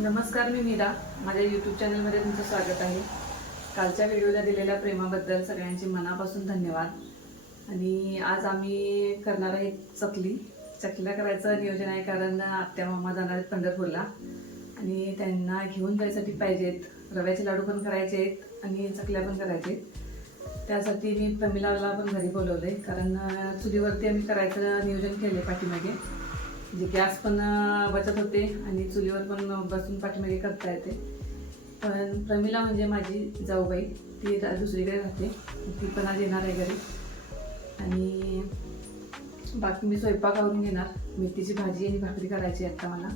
नमस्कार, मी मीरा. माझ्या यूट्यूब चॅनलमध्ये तुमचं स्वागत आहे. कालच्या व्हिडिओला दिलेल्या प्रेमाबद्दल सगळ्यांचे मनापासून धन्यवाद. आणि आज आम्ही करणार आहे चकल्या करायचं नियोजन आहे, कारण आत्या मामा जाणार आहेत पंढरपूरला आणि त्यांना घेऊन जायसाठी पाहिजेत. रव्याचे लाडू पण करायचे आहेत आणि चकल्या पण करायचे आहेत. त्यासाठी मी प्रमिलाला पण घरी बोलवले, कारण चुलीवरती आम्ही करायचं नियोजन केले पाठीमागे. म्हणजे गॅस पण बचत होते आणि चुलीवर पण बसून पाठीमागे करता येते. पण प्रमिला म्हणजे माझी जाऊबाई, ती दुसरीकडे राहते, ती पण आज येणार आहे घरी. आणि बाकी मी स्वयंपाक करून घेणार. मेथीची भाजी आणि भाकरी करायची आता मला,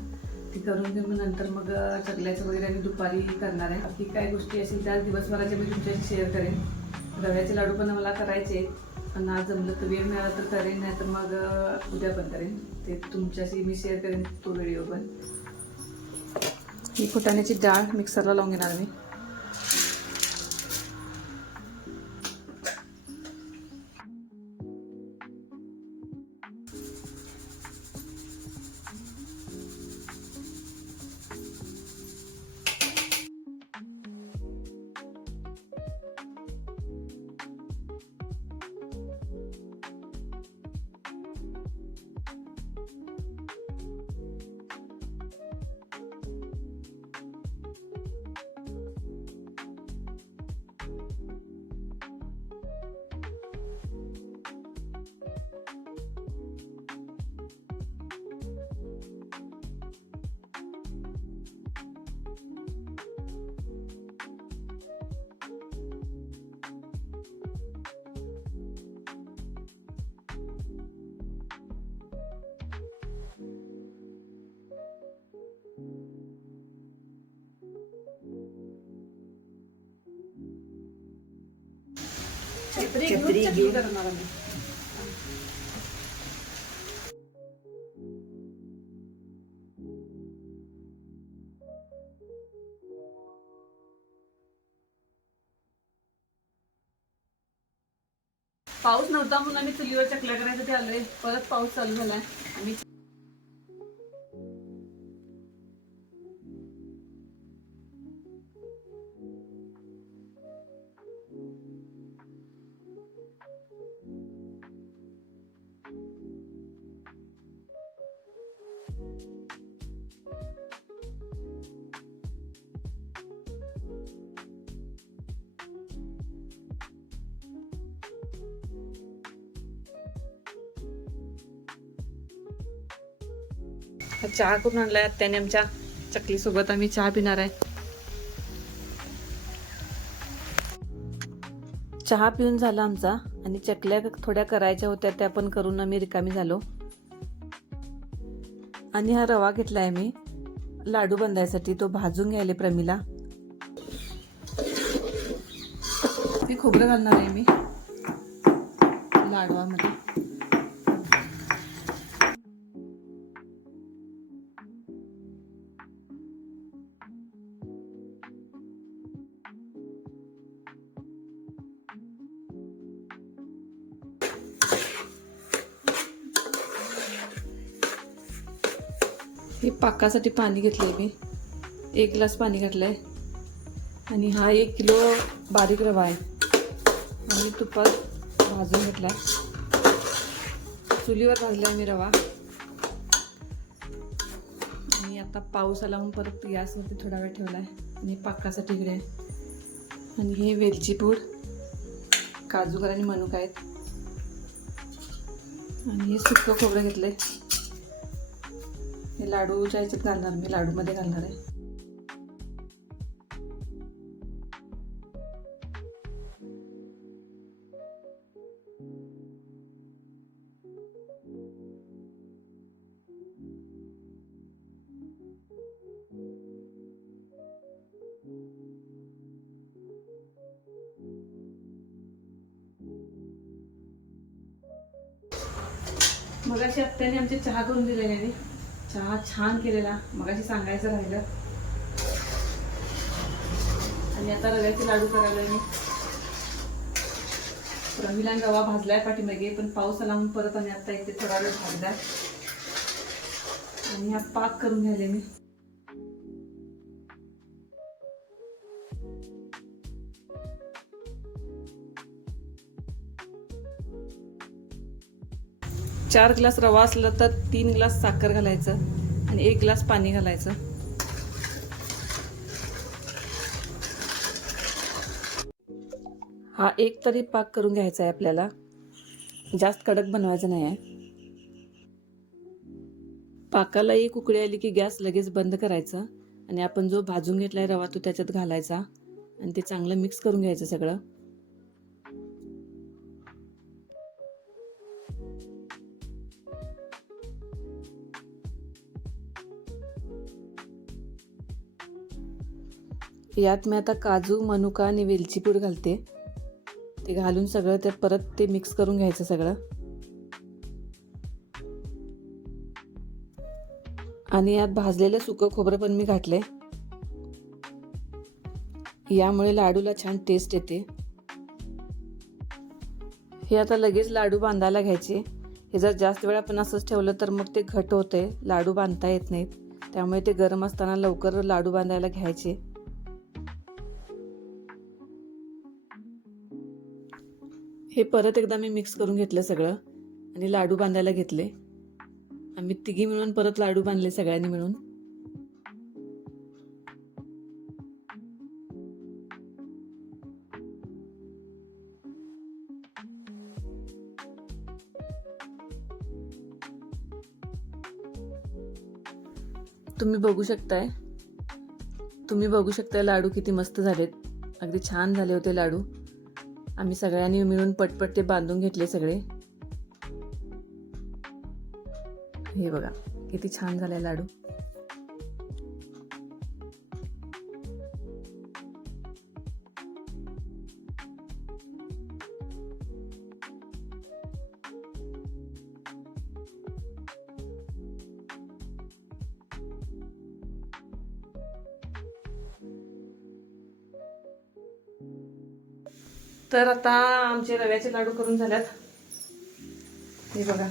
ती करून घेऊन नंतर मग चकल्याचं वगैरे आम्ही दुपारी करणार आहे. बाकी काय गोष्टी असेल त्या दिवसभराच्या मी तुमच्याशी शेअर करेन. रव्याचे लाडू पण मला करायचे, पण आज जमलं तर वेळ मिळाला तर करेन, नाही तर मग उद्या पण करेन. ते तुमच्याशी मी शेअर करेन तो व्हिडिओ पण. ही फुटाण्याची डाळ मिक्सरला लावून घेणार मी. छत्री घेऊन करणार आम्ही. पाऊस नव्हता म्हणून आम्ही चुलीवर चकल्या करायसाठी आलोय. परत पाऊस चालू झालाय. आम्ही चहा करून आणलाय त्याने आमच्या. चकली सोबत आम्ही चहा पिणार आहे. चहा पिऊन झाला आमचा आणि चकल्या थोड्या करायच्या होत्या, त्या पण करून आम्ही रिकामी झालो. आणि हा रवा घेतलाय मी लाडू बांधायसाठी, तो भाजून घ्यायला प्रमिला. ते खोबरं घालणार आहे मी लाडवामध्ये. हे पाकासाठी पाणी घेतलंय मी, 1 ग्लास पाणी घातलंय. आणि हा 1 किलो बारीक रवा आहे आणि तुपात भाजून घेतलाय. चुलीवर भाजलाय मी रवा. आणि आता पाऊस आला म्हणून परत गॅसवरती थोडा वेळ ठेवलाय आणि पाकासाठी इकडे आहे. आणि हे वेलची पूड, काजूगर आणि मनुका आहेत. आणि हे सुकं खोबरं घेतलंय. हे लाडूच्या ह्याच्यात घालणार मी, लाडूमध्ये घालणार आहे. मगाशी आत्याने आमचे चहा करून दिलेले, चहा छान केलेला, मगाशी सांगायचं राहिलं. आणि आता रव्याचे लाडू करायला मी. प्रमिला रवा भाजलाय पाठीमागे, पण पाऊस आला म्हणून परत आणि आता इथे थोडा वेळ भाजलाय आणि हा पाक करून घ्यायला मी. 4 ग्लास रवा असला तर 3 ग्लास साखर घालायचं आणि 1 ग्लास पाणी घालायचं. हा एक तरी पाक करून घ्यायचा आहे आपल्याला, जास्त कडक बनवायचं नाही आहे. पाकाला एक उकळी आली की गॅस लगेच बंद करायचा आणि आपण जो भाजून घेतलाय रवा तो त्याच्यात घालायचा आणि ते चांगलं मिक्स करून घ्यायचं सगळं. यात मी आता काजू, मनुका आणि वेलची पूड घालते. ते घालून सगळं ते परत ते मिक्स करून घ्यायचं सगळं. आणि यात भाजलेलं सुकं खोबरं पण मी घातले. यामुळे लाडूला छान टेस्ट येते. हे आता लगेच लाडू बांधायला घ्यायचे. हे जर जास्त वेळ आपण असंच ठेवलं तर मग ते घट होते, लाडू बांधता येत नाहीत. त्यामुळे ते गरम असताना लवकर लाडू बांधायला घ्यायचे. हे परत एकदा मी मिक्स करून घेतलं सगळं आणि लाडू बांधायला घेतले. आम्ही तिघी मिळून परत लाडू बांधले सगळ्यांनी मिळून. तुम्ही बघू शकताय लाडू किती मस्त झालेत. अगदी छान झाले होते लाडू. आम्ही सगळ्यांनी मिळून पटपट ते बांधून घेतले सगळे. हे बघा किती छान झाले लाडू. तर आता आमचे रव्याचे लाडू करून झाल्यात. हे बघा.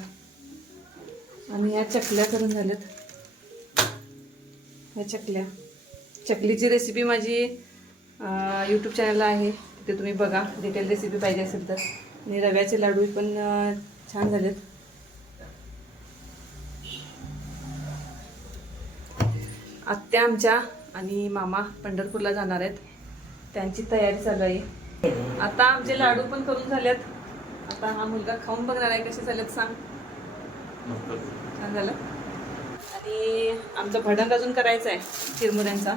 आणि या चकल्या करून झाल्यात. या चकलीची रेसिपी माझी यूट्यूब चॅनलला आहे, ते तुम्ही बघा. डिटेल रेसिपी पाहिजे असेल तर. आणि रव्याचे लाडू पण छान झालेत. आत्या आमच्या आणि मामा पंढरपूरला जाणार आहेत, त्यांची तयारी चालू आहे. आता आमचे लाडू पण करून झालेत. आता हा मुलगा खाऊन बघणार आहे कसे झालेत सांग. छान झालं. आणि आमचं भडंग अजून करायचं आहे चिरमुऱ्यांचा,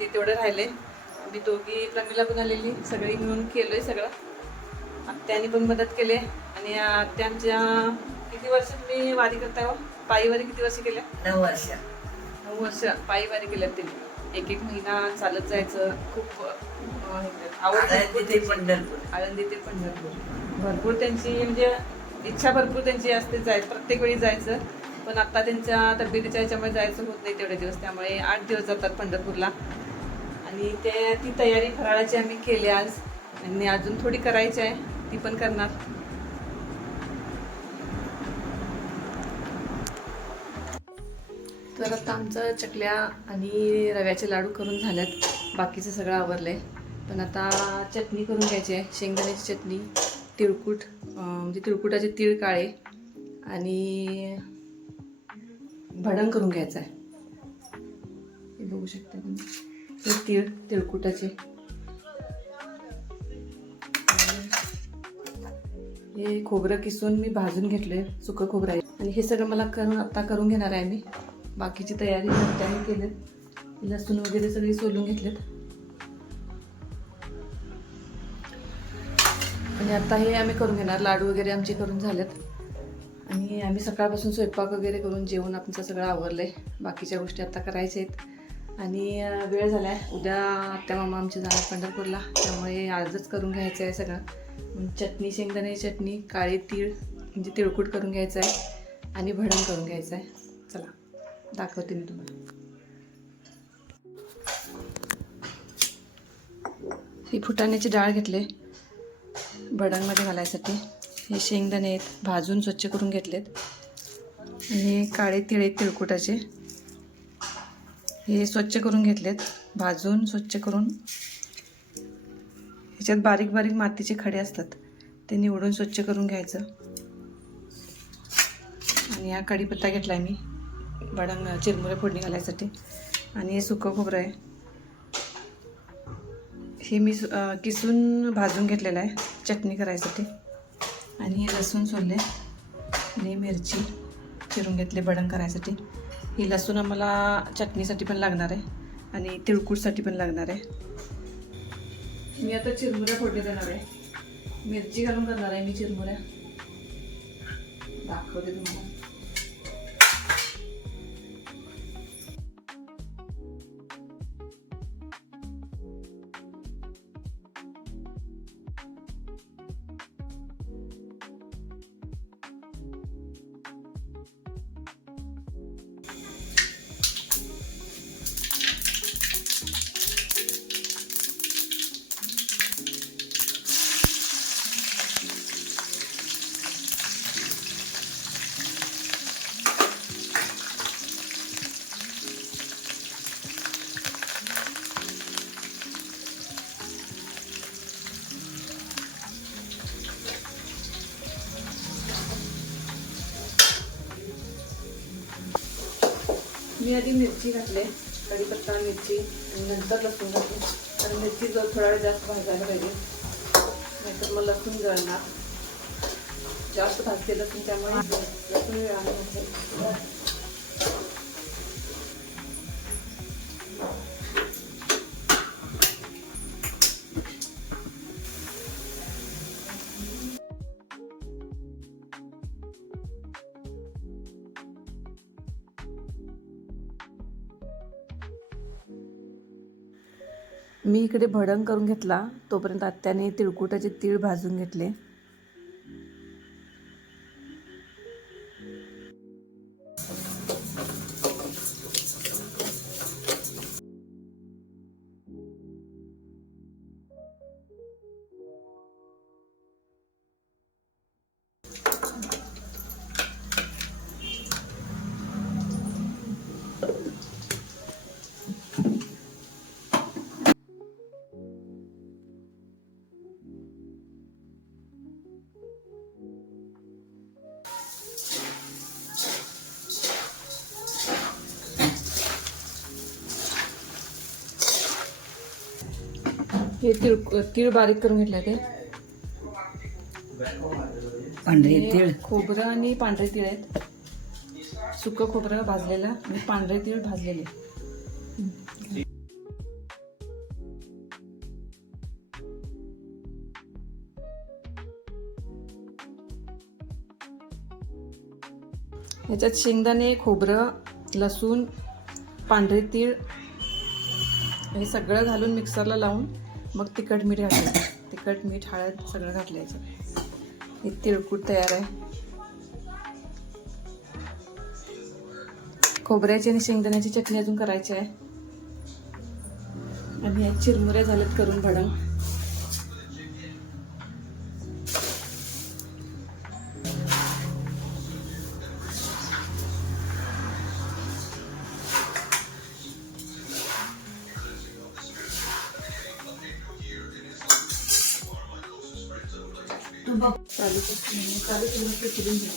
ते तेवढं राहिले. मी दोघी प्रमिला पण आलेली, सगळी मिळून केलंय सगळं. आत्याने पण मदत केली. आणि आत्यांच्या किती वर्ष तुम्ही वारी करताय हो? पायी वारी किती वर्ष केल्या? 9 वर्ष. 9 वर्ष पायी वारी केल्यात त्यांनी. एक महिना चालत जायचं. खूप आवड. आळंदी ते पंढरपूर भरपूर त्यांची म्हणजे इच्छा भरपूर त्यांची असते जायचं, प्रत्येक वेळी जायचं. पण आता त्यांच्या तब्येतीच्या ह्याच्यामुळे जायचं होत नाही तेवढे दिवस, त्यामुळे 8 दिवस जातात पंढरपूरला. आणि ती तयारी फराळाची आम्ही केली आज. आणि अजून थोडी करायची आहे, ती पण करणार. तर आता आमचं चकल्या आणि रव्याचे लाडू करून झाल्यात. बाकीचं सगळं आवरलंय. पण आता चटणी करून घ्यायची आहे. शेंगदाण्याची चटणी, तिळकूट म्हणजे तिळकुटाचे तीळ काळे आणि भडंग करून घ्यायचं आहे. हे बघू शकता तुम्ही, हे तिळकुटाचे. हे खोबरं किसून मी भाजून घेतलंय, सुकं खोबरं आहे. आणि हे सगळं मला आता करून घेणार आहे मी. बाकीची तयारी त्याने केलेत. लसूण वगैरे सगळी सोलून घेतलेत. आणि आता हे आम्ही करून घेणार. लाडू वगैरे आमचे करून झालेत. आणि आम्ही सकाळपासून स्वयंपाक वगैरे करून जेवण आमचं सगळं आवरलंय. बाकीच्या गोष्टी आता करायच्या आहेत. आणि वेळ झाला आहे. उद्या आत्या मामा आमचे जाणार पंढरपूरला, त्यामुळे आजच करून घ्यायचं आहे सगळं. चटणी, शेंगदाण्याची चटणी, काळे तीळ म्हणजे तिळकूट करून घ्यायचं आहे आणि भडंग करून घ्यायचं आहे. चला दाखवते मी तुम्हाला. ही फुटाण्याची डाळ घेतले भडंगमध्ये घालायसाठी. हे शेंगदाणे आहेत, भाजून स्वच्छ करून घेतलेत. आणि काळे तीळ आहेत तिळकुटाचे, हे स्वच्छ करून घेतलेत, भाजून स्वच्छ करून. ह्याच्यात बारीक बारीक मातीचे खडे असतात, ते निवडून स्वच्छ करून घ्यायचं. आणि हा कढीपत्ता घेतला आहे मी भडंग चिरमुरे फोडणी घालायसाठी. आणि हे सुकं खोबरं आहे, हे मी किसून भाजून घेतलेलं आहे चटणी करायसाठी. आणि हे लसूण सोलले आणि मिरची चिरून घेतले भडंग करायसाठी. ही लसूण आम्हाला चटणीसाठी पण लागणार आहे आणि तिळकुटसाठी पण लागणार आहे. मी आता चिरमुऱ्या फोडणी देणार आहे, मिरची घालून करणार आहे मी चिरमुऱ्या. दाखवते तुम्हाला. मी आधी मिरची घातले, कढीपत्ता मिरची आणि नंतर लसूण घातले. कारण मिरची जर थोडा वेळ जास्त भाजायला पाहिजे, नाहीतर मग लसूण जळणार. जास्त भाजते लसूण, त्यामुळे लसूण वेळाने घातले. मी इकडे भडंग करून घेतला, तोपर्यंत आत्याने तिळकुटाचे तीळ भाजून घेतले. हे तीळ बारीक करून घेतले ते पांढरे तीळ, खोबरं आणि पांढरे तीळ आहेत. सुकं खोबरं भाजलेलं आणि पांढरे तीळ भाजलेले. याच्यात शेंगदाणे, खोबरं, लसूण, पांढरे तीळ हे सगळं घालून मिक्सरला लावून मग तिखट मीठ घातलं. तिखट मीठ हळद सगळं घातलं याच्यात. हे तिळकुट तयार आहे. खोबऱ्याची आणि शेंगदाण्याची चटणी अजून करायची आहे. आणि या चिरमुऱ्या झाल्यात करून भडंग. चालू करून घ्या.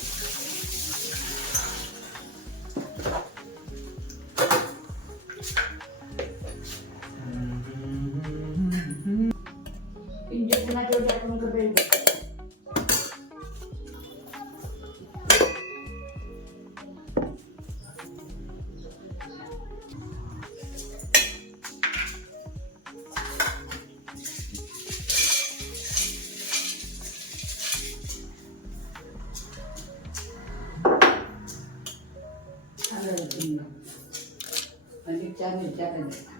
आणि 4 मिरच्या टाकायच्या.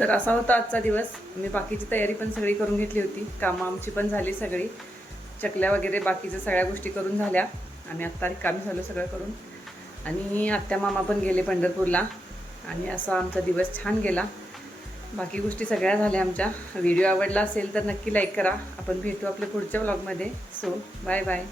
तर असा होता आजचा दिवस. मी बाकीची तयारी पण सगळी करून घेतली होती. कामं आमची पण झाली सगळी. चकल्या वगैरे बाकीच्या सगळ्या गोष्टी करून झाल्या. आम्ही आत्ता रिकामी झालो सगळं करून. आणि आत्या मामा पण गेले पंढरपूरला. आणि असा आमचा दिवस छान गेला. बाकी गोष्टी सगळ्या झाल्या आमच्या. व्हिडिओ आवडला असेल तर नक्की लाईक करा. आपण भेटू आपल्या पुढच्या व्लॉगमध्ये. So bye bye.